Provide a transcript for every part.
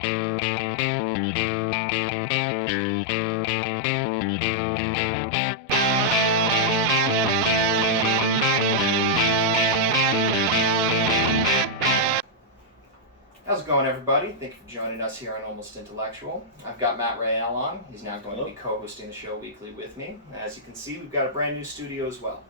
How's it going, everybody? Thank you for joining us here on Almost Intellectual. I've got Matt Rael on. He's now going to be co-hosting the show weekly with me. As you can see, we've got a brand new studio as well.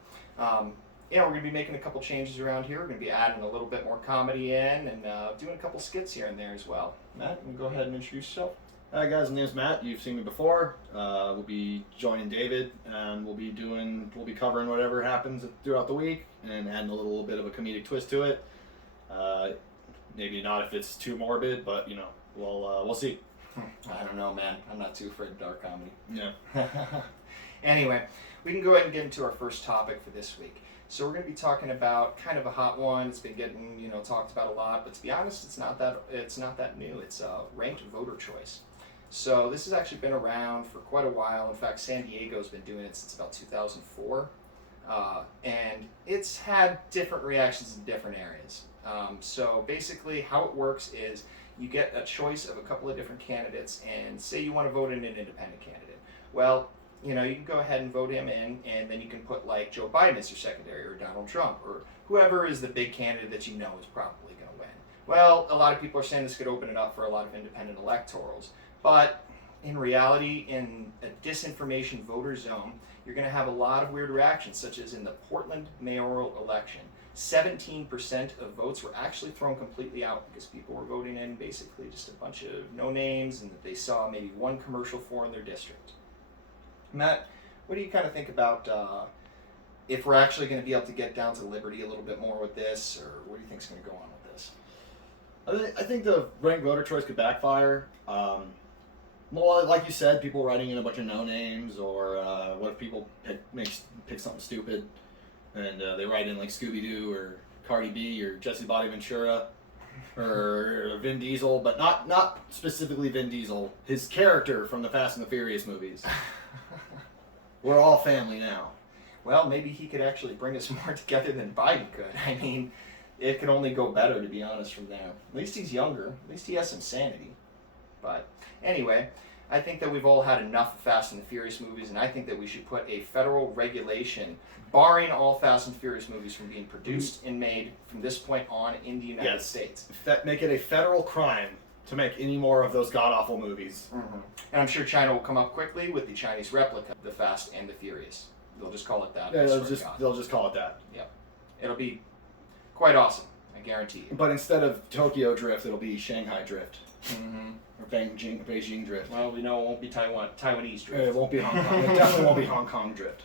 We're going to be making a couple changes around here. We're going to be adding a little bit more comedy in and doing a couple skits here and there as well. Matt, you can go ahead and introduce yourself. Hi guys, my name's Matt. You've seen me before. We'll be joining David, and we'll be covering whatever happens throughout the week, and adding a little bit of a comedic twist to it. Maybe not if it's too morbid, but we'll see. I don't know, man. I'm not too afraid of dark comedy. Yeah. Anyway, we can go ahead and get into our first topic for this week. So we're going to be talking about kind of a hot one. It's been getting talked about a lot, but to be honest, it's not that new. It's ranked voter choice. So this has actually been around for quite a while. In fact, San Diego's been doing it since about 2004, and it's had different reactions in different areas. So basically, how it works is you get a choice of a couple of different candidates, and say you want to vote in an independent candidate. Well, you can go ahead and vote him in, and then you can put like Joe Biden as your secondary, or Donald Trump, or whoever is the big candidate that you know is probably going to win. Well, a lot of people are saying this could open it up for a lot of independent electorals, but in reality, in a disinformation voter zone, you're going to have a lot of weird reactions, such as in the Portland mayoral election. 17% of votes were actually thrown completely out because people were voting in basically just a bunch of no names, and that they saw maybe one commercial for in their district. Matt, what do you kind of think about if we're actually going to be able to get down to liberty a little bit more with this, or what do you think is going to go on with this? I think the ranked voter choice could backfire. Well, like you said, people writing in a bunch of no names, or what if people pick something stupid, and they write in like Scooby-Doo or Cardi B or Jesse Body Ventura or Vin Diesel, but not specifically Vin Diesel, his character from the Fast and the Furious movies. We're all family now. Well, maybe he could actually bring us more together than Biden could. I mean, it could only go better, to be honest, from there. At least he's younger. At least he has some sanity. But anyway, I think that we've all had enough of Fast and the Furious movies, and I think that we should put a federal regulation barring all Fast and Furious movies from being produced and made from this point on in the United States. Make it a federal crime to make any more of those god-awful movies. Mm-hmm. And I'm sure China will come up quickly with the Chinese replica of the Fast and the Furious. They'll just call it that. Yeah, they'll just call it that. Yep. It'll be quite awesome, I guarantee you. But instead of Tokyo Drift, it'll be Shanghai Drift. Mm-hmm. Or Beijing Drift. Well, we know it won't be Taiwanese Drift. It won't be Hong Kong. It definitely won't be Hong Kong Drift.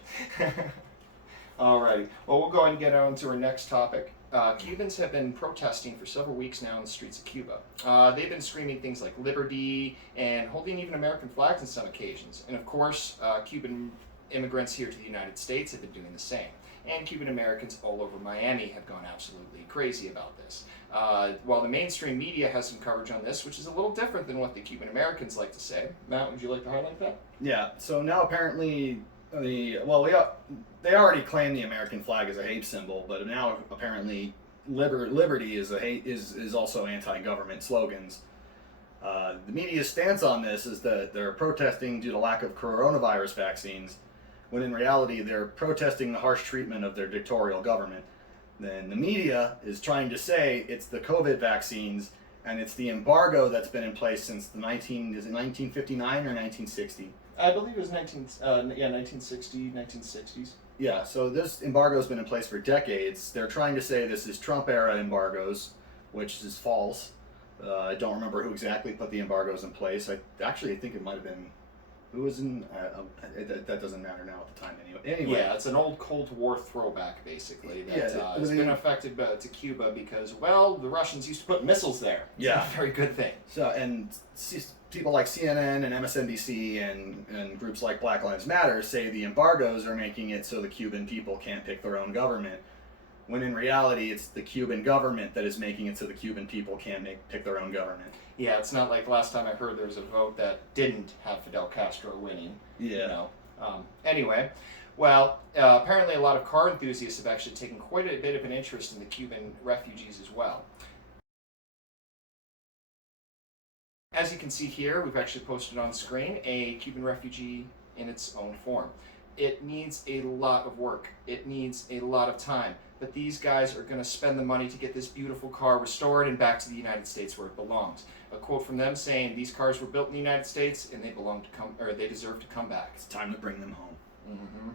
Alrighty. Well, we'll go ahead and get on to our next topic. Cubans have been protesting for several weeks now in the streets of Cuba. They've been screaming things like liberty and holding even American flags on some occasions. And of course, Cuban immigrants here to the United States have been doing the same. And Cuban Americans all over Miami have gone absolutely crazy about this. While the mainstream media has some coverage on this, which is a little different than what the Cuban Americans like to say. Matt, would you like to highlight that? Yeah, so now apparently they already claim the American flag as a hate symbol, but now apparently liberty is also anti-government slogans. The media's stance on this is that they're protesting due to lack of coronavirus vaccines, when in reality they're protesting the harsh treatment of their dictatorial government. Then the media is trying to say it's the COVID vaccines, and it's the embargo that's been in place since is it 1959 or 1960? I believe it was 1960, 1960s. Yeah, so this embargo has been in place for decades. They're trying to say this is Trump-era embargoes, which is false. I don't remember who exactly put the embargoes in place. I think it might have been... Who was in... that doesn't matter now at the time anyway. Yeah, it's an old Cold War throwback, basically, that has been affected to Cuba because, well, the Russians used to put missiles there. It's not a very good thing. So, and people like CNN and MSNBC and groups like Black Lives Matter say the embargoes are making it so the Cuban people can't pick their own government, when in reality it's the Cuban government that is making it so the Cuban people can't pick their own government. Yeah, it's not like last time I heard there was a vote that didn't have Fidel Castro winning. Yeah. Anyway, well, apparently a lot of car enthusiasts have actually taken quite a bit of an interest in the Cuban refugees as well. As you can see here, we've actually posted on screen a Cuban refugee in its own form. It needs a lot of work. It needs a lot of time. But these guys are going to spend the money to get this beautiful car restored and back to the United States where it belongs. A quote from them saying, "These cars were built in the United States and they deserve to come back." It's time to bring them home. Mm-hmm.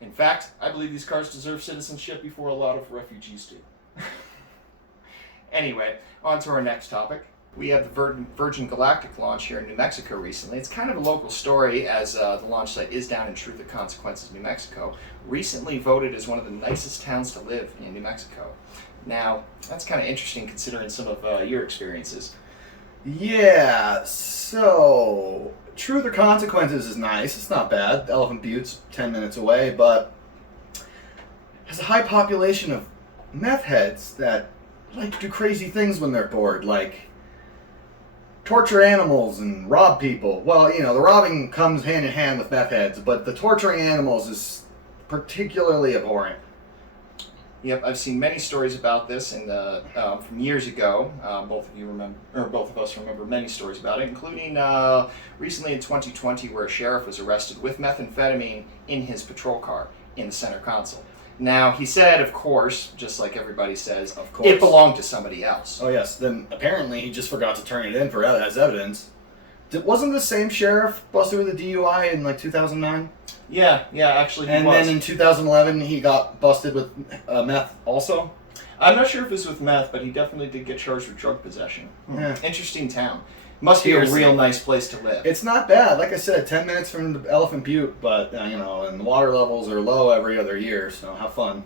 In fact, I believe these cars deserve citizenship before a lot of refugees do. Anyway, on to our next topic. We had the Virgin Galactic launch here in New Mexico recently. It's kind of a local story as the launch site is down in Truth or Consequences, New Mexico. Recently voted as one of the nicest towns to live in New Mexico. Now, that's kind of interesting considering some of your experiences. Yeah, so Truth or Consequences is nice. It's not bad. Elephant Butte's 10 minutes away, but has a high population of meth heads that like to do crazy things when they're bored, like torture animals and rob people. Well, you know, the robbing comes hand in hand with meth heads, but the torturing animals is particularly abhorrent. Yep, I've seen many stories about this, and from years ago. Both of us remember many stories about it, including recently in 2020, where a sheriff was arrested with methamphetamine in his patrol car in the center console. Now, he said, of course, just like everybody says, Of course. it belonged to somebody else. Oh yes, then apparently he just forgot to turn it in as evidence. Wasn't the same sheriff busted with a DUI in like 2009? Yeah, actually he And was. then in 2011 he got busted with meth also? I'm not sure if it was with meth, but he definitely did get charged with drug possession. Yeah. Interesting town. Must be a Seriously. real nice place to live. It's not bad. Like I said, 10 minutes from the Elephant Butte, but, and the water levels are low every other year, so have fun.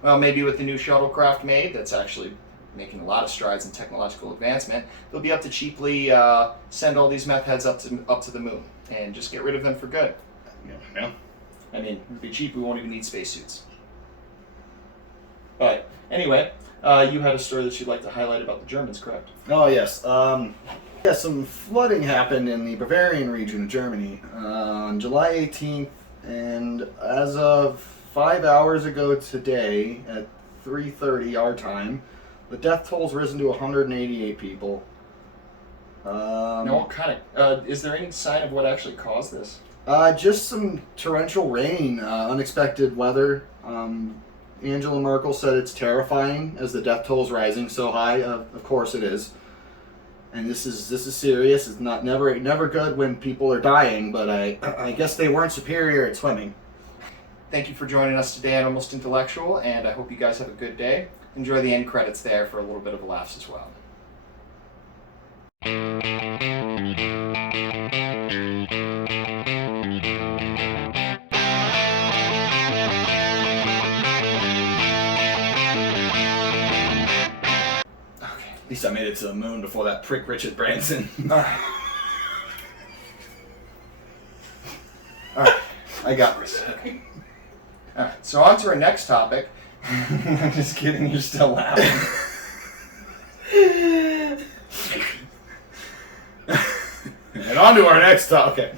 Well, maybe with the new shuttlecraft made, that's actually making a lot of strides in technological advancement, they'll be able to cheaply send all these meth heads up to the moon and just get rid of them for good. Yeah. I mean, it'd be cheap, we won't even need spacesuits. But anyway, you had a story that you'd like to highlight about the Germans, correct? Oh, yes. Some flooding happened in the Bavarian region of Germany on July 18th, and as of 5 hours ago today, at 3:30 our time, the death toll's risen to 188 people. Now, what kind of, is there any sign of what actually caused this? Just some torrential rain, unexpected weather. Angela Merkel said it's terrifying as the death toll is rising so high. Of course it is. And this is serious. It's never good when people are dying, but I guess they weren't superior at swimming. Thank you for joining us today on Almost Intellectual, and I hope you guys have a good day. Enjoy the end credits there for a little bit of a laughs as well. At least I made it to the moon before that prick Richard Branson. Alright, I got this. Okay. Alright, so on to our next topic. I'm just kidding, you're still laughing. And on to our next topic.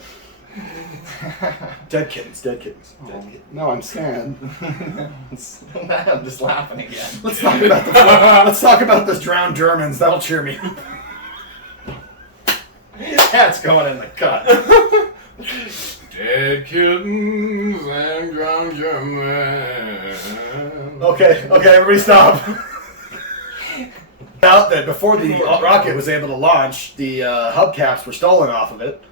Dead kittens. Oh. No, I'm sad. I'm just laughing again. Let's talk about this drowned Germans. That'll cheer me. That's going in the cut. Dead kittens and drowned Germans. Okay, everybody stop. Out that before the rocket was able to launch, the hubcaps were stolen off of it.